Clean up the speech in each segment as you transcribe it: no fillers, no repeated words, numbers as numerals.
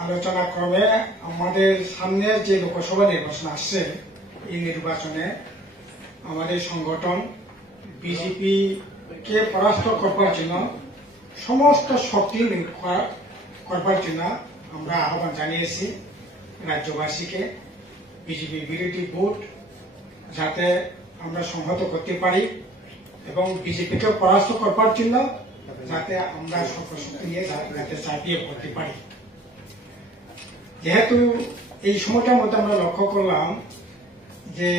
আলোচনা ক্রমে আমাদের সামনে যে লোকসভা নির্বাচন আসছে, এই নির্বাচনে আমাদের সংগঠন বিজেপি কে পরাস্ত করবার জন্য সমস্ত শক্তি করবার জন্য আমরা আহ্বান জানিয়েছি রাজ্যবাসীকে। বিজেপি বিরোধী ভোট যাতে আমরা সংহত করতে পারি এবং বিজেপিকে পরাস্ত করবার জন্য যাতে আমরা সকল শক্তি নিয়ে যাতে চাপিয়ে পড়তে পারি। যেহেতু এই সময়টার মধ্যে আমরা লক্ষ্য করলাম যে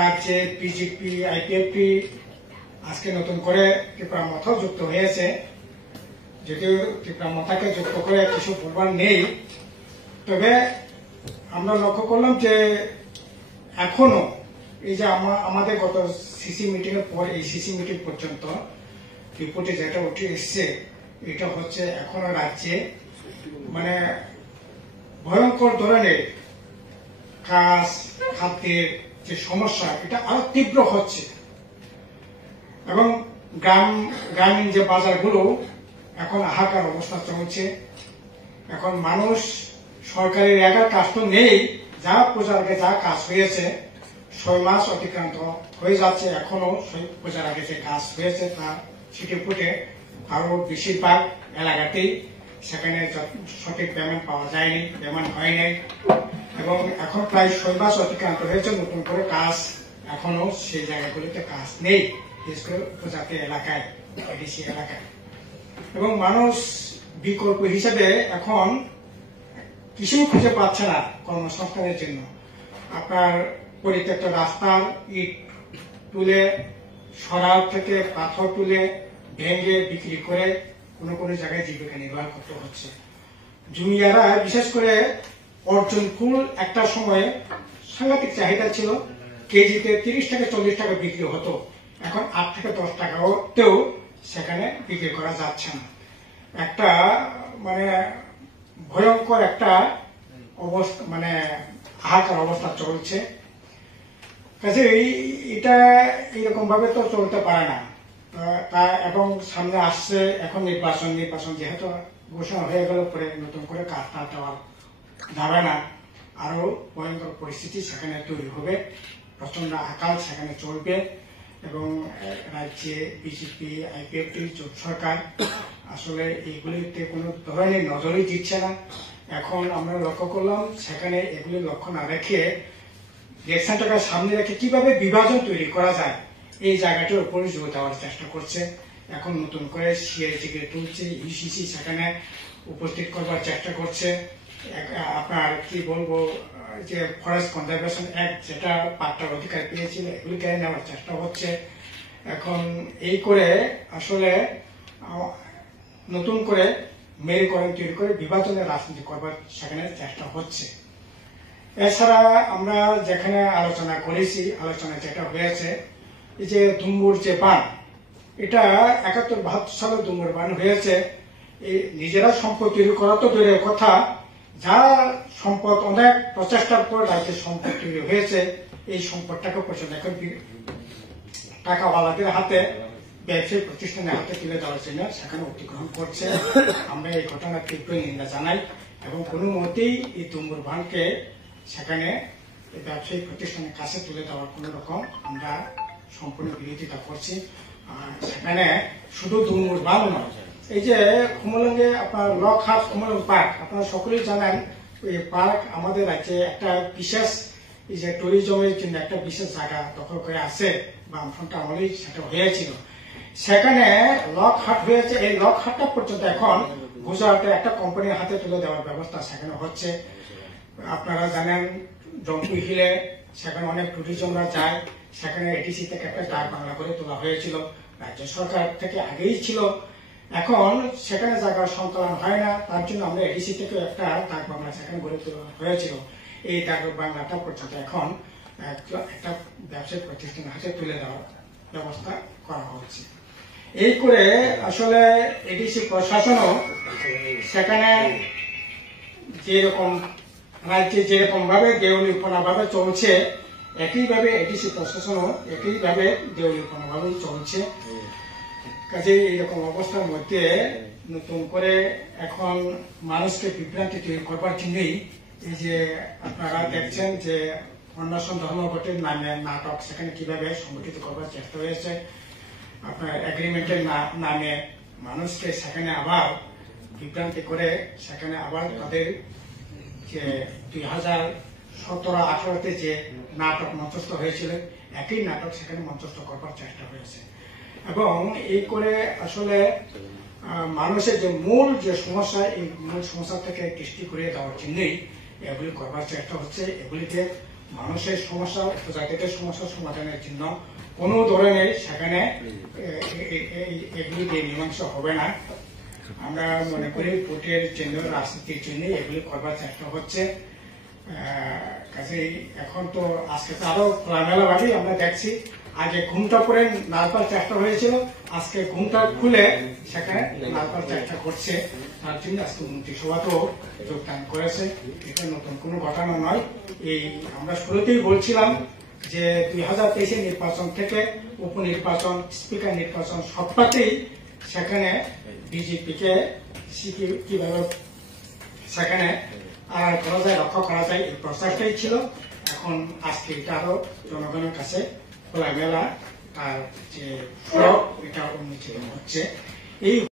রাজ্যে বিজেপি আইপিএফটি আজকে নতুন করে ত্রিপুরা মথা যুক্ত হয়েছে, যদিও ত্রিপুরা মথাকে যুক্ত করে কিছু বলবার নেই, তবে আমরা লক্ষ্য করলাম যে এখনো এই যে আমাদের গত সিসি মিটিং এর পর এই সিসি মিটিং পর্যন্ত রিপোর্টে যেটা উঠে এসছে, এটা হচ্ছে এখনো রাজ্যে মানে ভয়ঙ্কর ধরনের কাজ খাদ্যের যে সমস্যা এটা আরো তীব্র হচ্ছে এবং গ্রামীণ যে বাজারগুলো এখন হাহাকার অবস্থা চলছে। এখন মানুষ সরকারের একার কাজ তো নেই, যা পূজার আগে যা কাজ হয়েছে 6 মাস অতিক্রান্ত হয়ে যাচ্ছে, এখনো পূজার আগে যে কাজ হয়েছে তা ছিটে ফুটে আরো বেশিরভাগ এলাকাতেই সেখানে সঠিক পেমেন্ট পাওয়া যায়নি, পেমেন্ট হয়নি এবং এখন প্রায় 6 মাস অতিক্রান্ত হয়েছে, নতুন করে কাজ এখনো সেই জায়গাগুলিতে কাজ নেই, বিশেষ করে উপজাতি এলাকায়, এডিসি এলাকায়। এবং মানুষ বিকল্প হিসেবে এখন কিছু খুঁজে পাচ্ছে না কর্মসংস্থানের জন্য। আপনার পরিত্যক্ত রাস্তার ইট তুলে, সরাল থেকে পাথর তুলে ভেঙে বিক্রি করে কোন জায়গায় জীবিকা নির্বাহ করতে হচ্ছে। জুনিয়ারা বিশেষ করে অর্জুন ফুল একটা সময়ে সাংঘাতিক চাহিদা ছিল, কেজিতে 30 থেকে 40 টাকা বিক্রি হতো, এখন 8 থেকে 10 টাকাতেও সেখানে বিক্রি করা যাচ্ছে না। একটা মানে ভয়ঙ্কর একটা অবস্থা, মানে হাহাকার অবস্থা চলছে। কাজে এটা এইরকম ভাবে তো চলতে পারে না। এবং সামনে আসছে এখন নির্বাচন যেহেতু ঘোষণা হয়ে গেল, পরে নতুন করে কাজটা দেওয়ার যাবে না, আরো ভয়ঙ্কর পরিস্থিতি সেখানে তৈরি হবে, প্রচন্ড আকাল সেখানে চলবে এবং রাজ্যে বিজেপি আইপিএফটি জোট সরকার আসলে এইগুলিতে কোনো ধরনের নজরই দিচ্ছে না। এখন আমরা লক্ষ্য করলাম সেখানে এগুলি লক্ষ্য না রেখে ইলেকশনটাকে সামনে রেখে কিভাবে বিভাজন তৈরি করা যায় এই জায়গাটার উপরে জোর দেওয়ার চেষ্টা করছে। এখন নতুন করে সিআইটিকে তুলছে, ইউসিসি সেখানে উপস্থিত করবার চেষ্টা করছে। আপনার কি বলবো, যে ফরেস্ট কনজারভেশন অ্যাক্ট যেটা পাট্টার অধিকার পেয়েছিল এগুলি কেড়ে নেওয়ার চেষ্টা হচ্ছে। এখন এই করে আসলে নতুন করে মেরুকরণ তৈরি করে বিভাজনের রাজনীতি করবার সেখানে চেষ্টা হচ্ছে। এছাড়া আমরা যেখানে আলোচনা করেছি, আলোচনা যেটা হয়েছে এই যে দুম্বুর যে বান, এটা 71-72 সালে দুম্বুর বান হয়েছে। এই নিজেরা সম্পদ তৈরি করা তো দূরের কথা, যা সম্পদ অনেক প্রচেষ্টার পর রাজ্যের সম্পদ তৈরি হয়েছে, এই সম্পদটাকে পর্যন্ত এখন টাকাওয়ালাদের হাতে, ব্যবসায়ী প্রতিষ্ঠানের হাতে তুলে দেওয়ার জন্য সেখানে অতিক্রম করছে। আমরা এই ঘটনার তীব্র নিন্দা জানাই এবং কোনো মতেই এই দুম্বুর বানকে সেখানে ব্যবসায়ী প্রতিষ্ঠানের কাছে তুলে দেওয়ার কোন রকম আমরা সম্পূর্ণ বিরোধিতা করছি। সেখানে শুধু দুম্বুর বান নয়, এই যে কুমলঙ্গে আপনার লকহাট কুমলং পার্ক, আপনারা সকলেই জানেন এই পার্ক আমাদের রাজ্যে একটা বিশেষ এই যে ট্যুরিজমের জন্য একটা বিশেষ জায়গা দখল করে আছে, বামফ্রন্ট আমলেই সেটা হয়েছিল। সেখানে লকহাট হয়েছে, এই লকহাটটা পর্যন্ত এখন গুজরাটে একটা কোম্পানির হাতে তুলে দেওয়ার ব্যবস্থা সেখানে হচ্ছে। আপনারা জানেন জম্পু হিলে সেখানে অনেক ট্যুরিজমরা যায়, সেখানে এটিসি থেকে একটা ডাক বাংলা করে তোলা হয়েছিল, রাজ্য সরকার থেকে আগেই ছিল। এখন সেখানে জায়গার সংকলন হয় না, তার জন্য আমরা এডিসি থেকে একটা ডাক বাংলা সেখানে গড়ে তোলা হয়েছিল। এই ডাক বাংলাটা পর্যন্ত এখন একটা ব্যবসায়িক প্রতিষ্ঠানের হাতে তুলে দেওয়ার ব্যবস্থা করা হচ্ছে। এই করে আসলে এডিসি প্রশাসনও সেখানে যেরকম রাজ্যে যেরকম ভাবে দেউলিপনা ভাবে চলছে, একইভাবে এডিসি প্রশাসনও একইভাবে দেউলিপনা ভাবে চলছে। কাজে এইরকম অবস্থার মধ্যে নতুন করে এখন মানুষকে বিভ্রান্তি তৈরি করবার জন্যই এই যে আপনারা দেখছেন যে অন্বেষণ ধর্মঘটের নামে নাটক সেখানে কিভাবে সংগঠিত করবার চেষ্টা হয়েছে, আপনার এগ্রিমেন্টের নামে মানুষকে সেখানে আবার বিভ্রান্তি করে সেখানে আবার তাদের যে 2017-18-তে যে নাটক মঞ্চস্থ হয়েছিল একই নাটক সেখানে মঞ্চস্থ করবার চেষ্টা হয়েছে। এবং এই করে আসলে মানুষের যে মূল যে সমস্যা, এই মূল সমস্যা থেকে দৃষ্টি ঘুরিয়ে দেওয়ার জন্যই এগুলি করবার চেষ্টা হচ্ছে। এগুলিতে মানুষের সমস্যা, প্রজাতিদের সমস্যা সমাধানের জন্য কোনো ধরনের সেখানে এগুলি দিয়ে মীমাংসা হবে না। আমরা মনে করি ভোটের জন্য, রাজনীতির জন্য এগুলি করবার চেষ্টা হচ্ছে। কাজেই এখন তো আজকে তো আরো খোলামেলা ভাবেই আমরা দেখছি, আগে ঘুমটা পরে নাড়বার চেষ্টা হয়েছিল, আজকে ঘুমটা খুলে সেখানে নাড়বার চেষ্টা করছে। তার জন্য আজকে মন্ত্রিসভাতেও যোগদান করেছে। এটা নতুন কোনো ঘটনা নয়। এই আমরা শুরুতেই বলছিলাম যে 2023-এর নির্বাচন থেকে উপনির্বাচন, স্পিকার নির্বাচন সবটাতেই সেখানে বিজেপিকে কিভাবে সেখানে আড়াল করা যায়, রক্ষা করা যায়, এই প্রচারটাই ছিল। এখন আজকে এটা আরো জনগণের কাছে খোলামেলা তার যে এটা উন্মোচিত হচ্ছে। এই